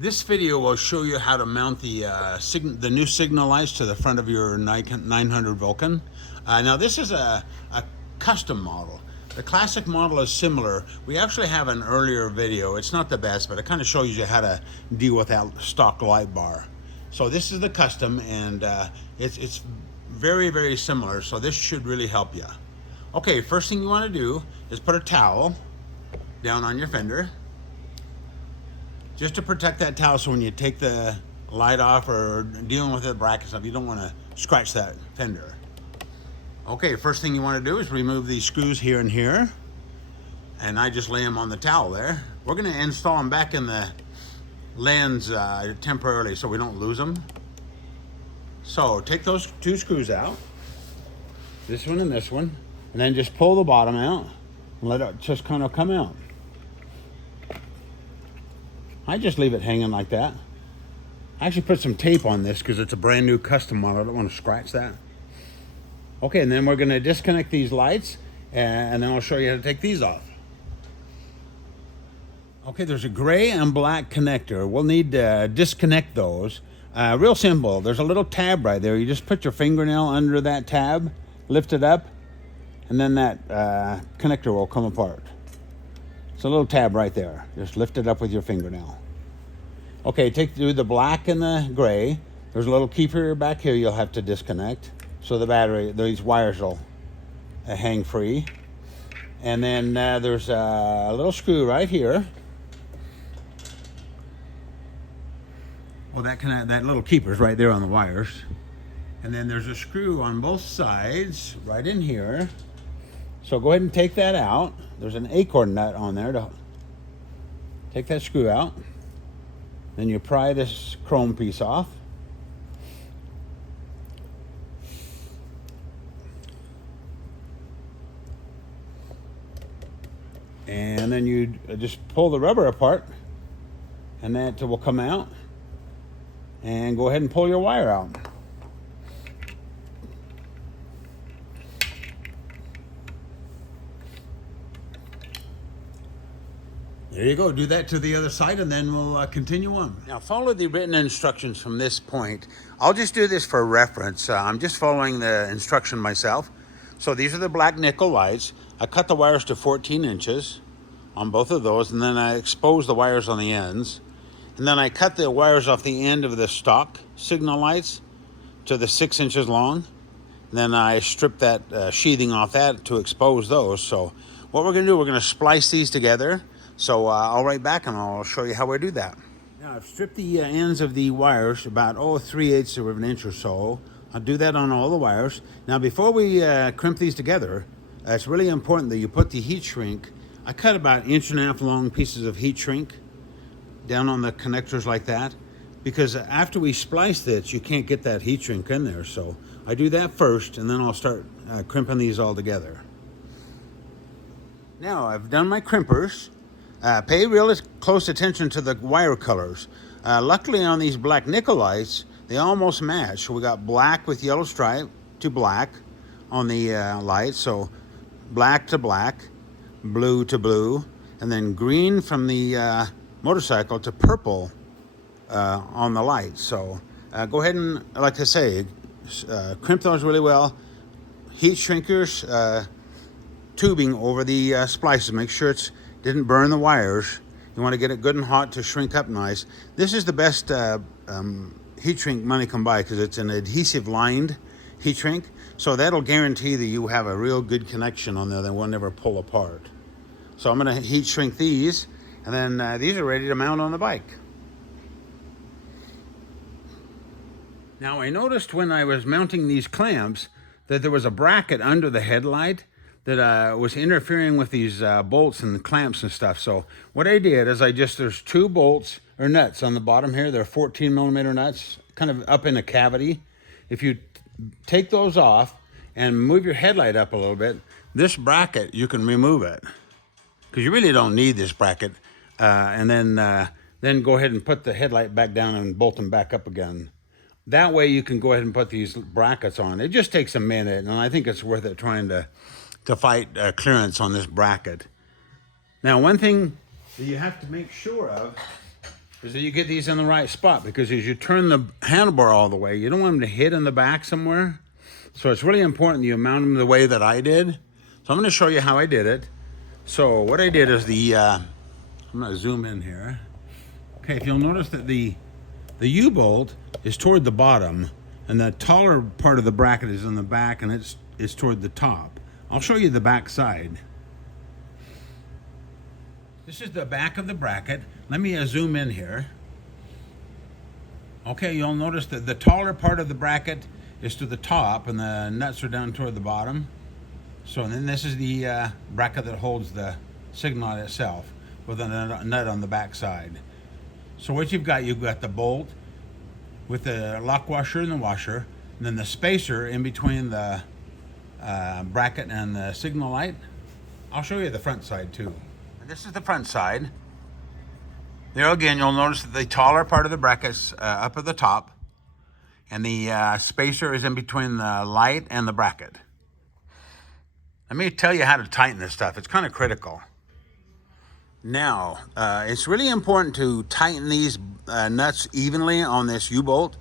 This video will show you how to mount the new signal lights to the front of your 900 Vulcan. Now this is a custom model. The classic model is similar. We actually have an earlier video. It's not the best, but it kind of shows you how to deal with that stock light bar. So this is the custom, and it's very, very similar. So this should really help you. Okay, first thing you want to do is put a towel down on your fender, just to protect that towel, so when you take the light off or dealing with the bracket stuff, you don't want to scratch that fender. Okay, first thing you want to do is remove these screws here and here, and I just lay them on the towel there. We're going to install them back in the lens temporarily so we don't lose them. So take those two screws out, this one and this one, and then just pull the bottom out and let it just kind of come out. I just leave it hanging like that. I actually put some tape on this because it's a brand new custom model. I don't want to scratch that. Okay, and then we're going to disconnect these lights, and then I'll show you how to take these off. Okay, there's a gray and black connector. We'll need to disconnect those. Real simple. There's a little tab right there. You just put your fingernail under that tab, lift it up, and then that connector will come apart. It's a little tab right there. Just lift it up with your fingernail. Okay, do the black and the gray. There's a little keeper back here you'll have to disconnect, so these wires will hang free. And then there's a little screw right here. Well, that little keeper's right there on the wires. And then there's a screw on both sides, right in here. So go ahead and take that out. There's an acorn nut on there to take that screw out. Then you pry this chrome piece off. And then you just pull the rubber apart, and that will come out. And go ahead and pull your wire out. There you go. Do that to the other side, and then we'll continue on. Now, follow the written instructions from this point. I'll just do this for reference. I'm just following the instruction myself. So these are the black nickel lights. I cut the wires to 14 inches on both of those, and then I expose the wires on the ends. And then I cut the wires off the end of the stock signal lights to the 6 inches long. And then I strip that sheathing off that to expose those. So what we're going to do, we're going to splice these together. So I'll write back and I'll show you how we do that. Now I've stripped the ends of the wires about 3/8 of an inch or so. I'll do that on all the wires. Now before we crimp these together, it's really important that you put the heat shrink. I cut about 1.5 inch long pieces of heat shrink down on the connectors like that, because after we splice this, you can't get that heat shrink in there. So I do that first, and then I'll start crimping these all together. Now I've done my crimpers. Pay real close attention to the wire colors. Luckily on these black nickel lights, they almost match. So we got black with yellow stripe to black on the lights. So black to black, blue to blue, and then green from the motorcycle to purple on the lights. So go ahead and, like I say, crimp those really well. Heat shrinkers, tubing over the splices. Make sure it didn't burn the wires. You want to get it good and hot to shrink up nice. This is the best heat shrink money can buy, because it's an adhesive lined heat shrink. So that'll guarantee that you have a real good connection on there that will never pull apart. So I'm going to heat shrink these, and then these are ready to mount on the bike. Now I noticed when I was mounting these clamps that there was a bracket under the headlight that was interfering with these bolts and the clamps and stuff. So what I did is there's 2 bolts or nuts on the bottom here. They're 14 millimeter nuts, kind of up in a cavity. If you take those off and move your headlight up a little bit, this bracket, you can remove it, because you really don't need this bracket. And then go ahead and put the headlight back down and bolt them back up again. That way you can go ahead and put these brackets on. It just takes a minute, and I think it's worth it trying to fight clearance on this bracket. Now, one thing that you have to make sure of is that you get these in the right spot, because as you turn the handlebar all the way, you don't want them to hit in the back somewhere. So it's really important you mount them the way that I did. So I'm going to show you how I did it. So what I did is I'm going to zoom in here. Okay, if you'll notice that the U-bolt is toward the bottom, and the taller part of the bracket is in the back, and it's toward the top. I'll show you the back side. This is the back of the bracket. Let me zoom in here. Okay, you'll notice that the taller part of the bracket is to the top, and the nuts are down toward the bottom. So then this is the bracket that holds the signal itself, with a nut on the back side. So what you've got the bolt with the lock washer and the washer, and then the spacer in between the bracket and the signal light. I'll show you the front side too. This is the front side. There again, you'll notice that the taller part of the bracket's up at the top, and the spacer is in between the light and the bracket. Let me tell you how to tighten this stuff. It's kind of critical. Now, it's really important to tighten these nuts evenly on this U-bolt.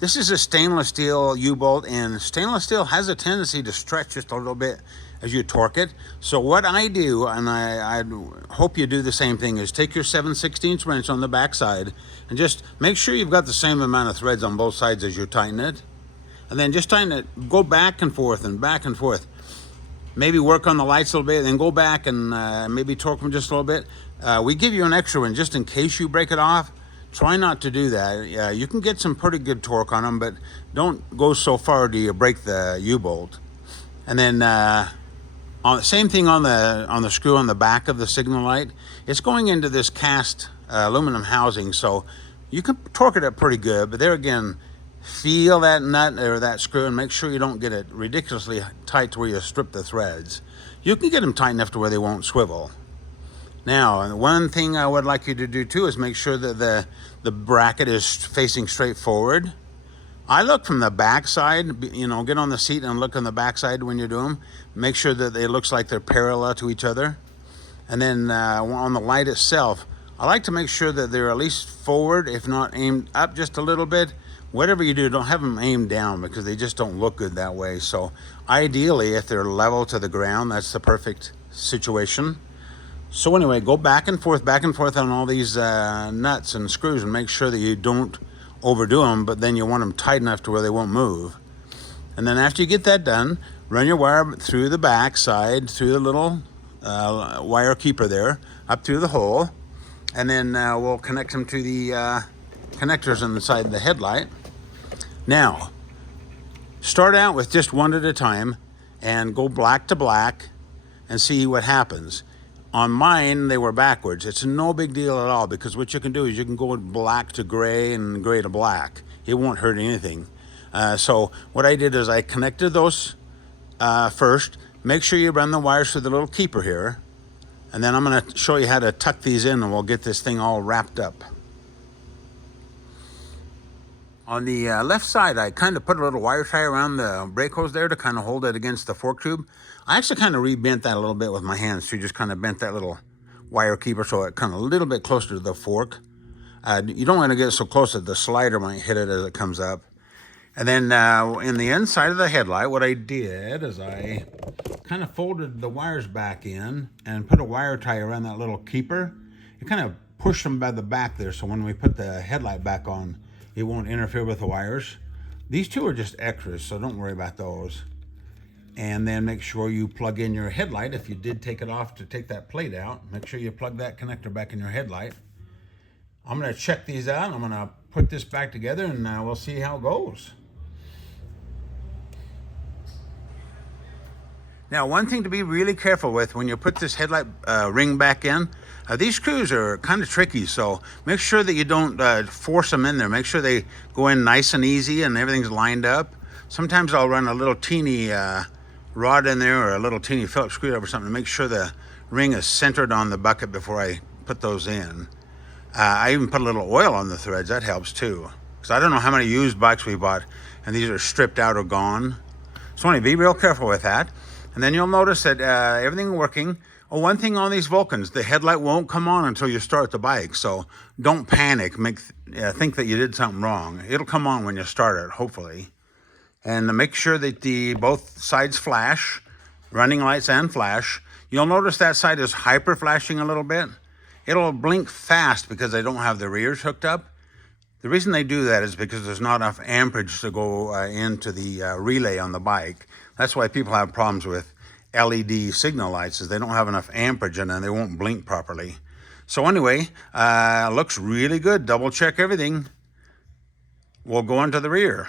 This is a stainless steel U-bolt, and stainless steel has a tendency to stretch just a little bit as you torque it. So what I do, and I hope you do the same thing, is take your 7/16 wrench on the back side and just make sure you've got the same amount of threads on both sides as you tighten it. And then just tighten it, go back and forth and back and forth. Maybe work on the lights a little bit, then go back and maybe torque them just a little bit. We give you an extra one just in case you break it off. Try not to do that. You can get some pretty good torque on them, but don't go so far till you break the U-bolt. And then same thing on the screw on the back of the signal light. It's going into this cast aluminum housing, so you can torque it up pretty good. But there again, feel that nut or that screw and make sure you don't get it ridiculously tight to where you strip the threads. You can get them tight enough to where they won't swivel. Now, one thing I would like you to do too is make sure that the bracket is facing straight forward. I look from the back side, get on the seat and look on the back side when you do them. Make sure that it looks like they're parallel to each other. And then on the light itself, I like to make sure that they're at least forward, if not aimed up just a little bit. Whatever you do, don't have them aimed down, because they just don't look good that way. So ideally, if they're level to the ground, that's the perfect situation. So anyway, go back and forth on all these nuts and screws and make sure that you don't overdo them, but then you want them tight enough to where they won't move. And then after you get that done, run your wire through the back side, through the little wire keeper there, up through the hole, and then we'll connect them to the connectors on the side of the headlight. Now, start out with just one at a time and go black to black and see what happens. On mine, they were backwards. It's no big deal at all, because what you can do is you can go black to gray and gray to black. It won't hurt anything. So what I did is I connected those first. Make sure you run the wires through the little keeper here. And then I'm going to show you how to tuck these in, and we'll get this thing all wrapped up. On the left side, I kind of put a little wire tie around the brake hose there to kind of hold it against the fork tube. I actually kind of rebent that a little bit with my hands too, just kind of bent that little wire keeper so it kind of a little bit closer to the fork. You don't want to get so close that the slider might hit it as it comes up. And then in the inside of the headlight, what I did is I kind of folded the wires back in and put a wire tie around that little keeper. It kind of pushed them by the back there, so when we put the headlight back on, it won't interfere with the wires. These two are just extras, so don't worry about those. And then make sure you plug in your headlight. If you did take it off to take that plate out, make sure you plug that connector back in your headlight. I'm going to check these out. I'm going to put this back together, and we'll see how it goes. Now, one thing to be really careful with when you put this headlight ring back in, these screws are kind of tricky, so make sure that you don't force them in there. Make sure they go in nice and easy and everything's lined up. Sometimes I'll run a little teeny rod in there, or a little teeny Phillips screwdriver or something, to make sure the ring is centered on the bucket before I put those in. I even put a little oil on the threads. That helps too, because I don't know how many used bikes we bought and these are stripped out or gone. So only be real careful with that. And then you'll notice that everything working. Oh, one thing on these Vulcans, the headlight won't come on until you start the bike. So don't panic, think that you did something wrong. It'll come on when you start it, hopefully. And make sure that both sides flash, running lights and flash. You'll notice that side is hyper flashing a little bit. It'll blink fast because they don't have the rears hooked up. The reason they do that is because there's not enough amperage to go into the relay on the bike. That's why people have problems with LED signal lights, is they don't have enough amperage and then they won't blink properly. So anyway, looks really good. Double check everything. We'll go into the rear.